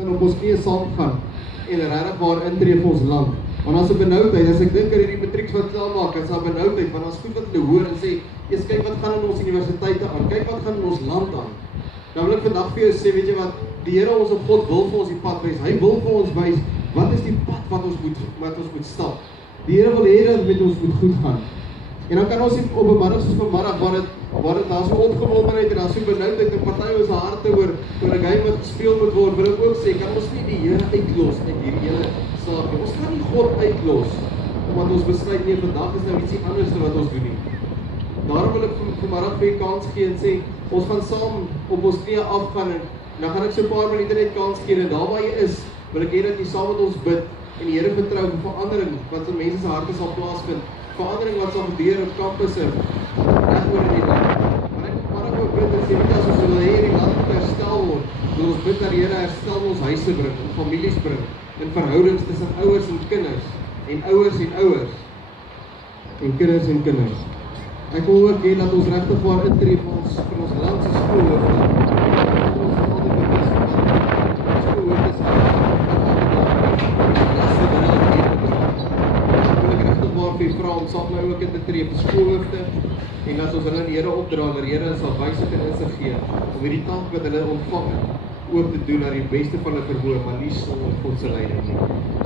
En op ons knieë saam gaan en regtig waar intree vir ons land. Want as 'n benoudheid, as ek dink aan hierdie matrieks wat klaar maak, is daar benoudheid, want ons goed wat hulle hoor en sê, eers kyk wat gaan in ons universiteite aan, kyk wat gaan in ons land aan. Dan wil ek vandag vir jou sê, weet jy wat, die Here ons op God wil vir ons die pad wys. Hy wil vir ons wys, wat is die pad wat ons moet stap. Die Here wil hê dat dit met ons moet goed gaan. En dan kan ons nie op 'n middag soos vanmiddag waar dit daar so opgewondenheid en daar so benoudheid en party ons harte oor 'n game wat gespeel moet word, wil ek ook sê, kan ons nie die Here uitlos uit hierdie hele saak nie. Ons kan nie God uitlos omdat ons besluit nee, vandag is nou ietsie anders wat ons doen nie. Daarom wil ek vanmiddag vir kans gee en sê, ons gaan saam op ons knieë afgaan en dan gaan ek so 'n paar minute net kans gee en daar waar jy is, wil ek hê dat jy saam met ons bid en die Here vertrou vir verandering wat in mense se harte sal plaasvind. Verandering wat sal gebeur op kampusse reg oor in die land. Maar ek vanmiddag ook bid en sê, weet as ons wil hê die land moet herstel word, wil ons bid dat die Here herstel ons huise bring, en families bring, en verhoudings tussen ouers en kinders, en ouers en ouers, en kinders. Ek wil ook hê dat ons regtig waar intree vir ons land se skoolhoofde. Ons is altyd bewus van dat skoolhoofde is vir vra om saam nou ook in te tree vir skoolhoofde en dat ons hulle in die Here opdra en die Here sal wysheid en insig gee om hierdie taak wat hulle ontvang het ook te doen na die beste van hulle vermoë, maar nie sonder God se leiding nie.